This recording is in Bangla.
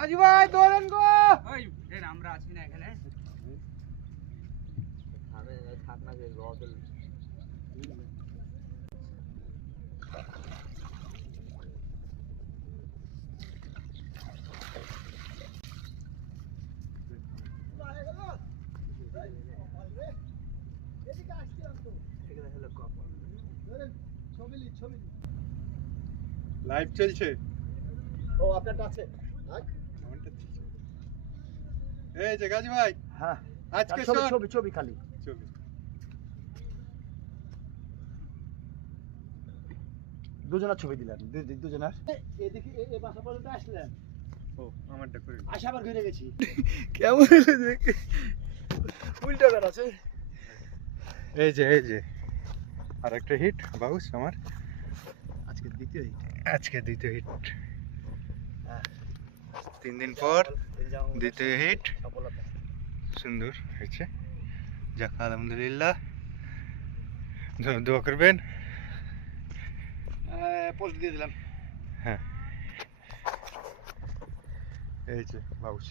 রাজু ভাই দৌড়েন গো। ওই দেন আমরা আছি না এখানে। আমি থাক না যে রদল লাইভ চলছে। ও আপনারটা আছে আমারটা চলছে। এই যে গাজী ভাই, হ্যাঁ আজকে ছবি শট ছবি ছবি খালি ছবি। দুজনের ছবি দিলেন দুজনের এদিকে এই বাসা পর্যন্ত আসলেন ও আমারটা করে আসা আবার ঘুরে গেছি কেমন হলো দেখে। উল্টা বের আছে এই যে আর একটা হিট বাউস আমার আজকে দ্বিতীয় আজকে দ্বিতীয় হিট। 3 দিন পর দ্বিতীয় হিট সফলতা সুন্দর হয়েছে। যাক আলহামদুলিল্লাহ, দোয়া করবেন। পোস্ট দিয়ে দিলাম। হ্যাঁ এই যে বাউস।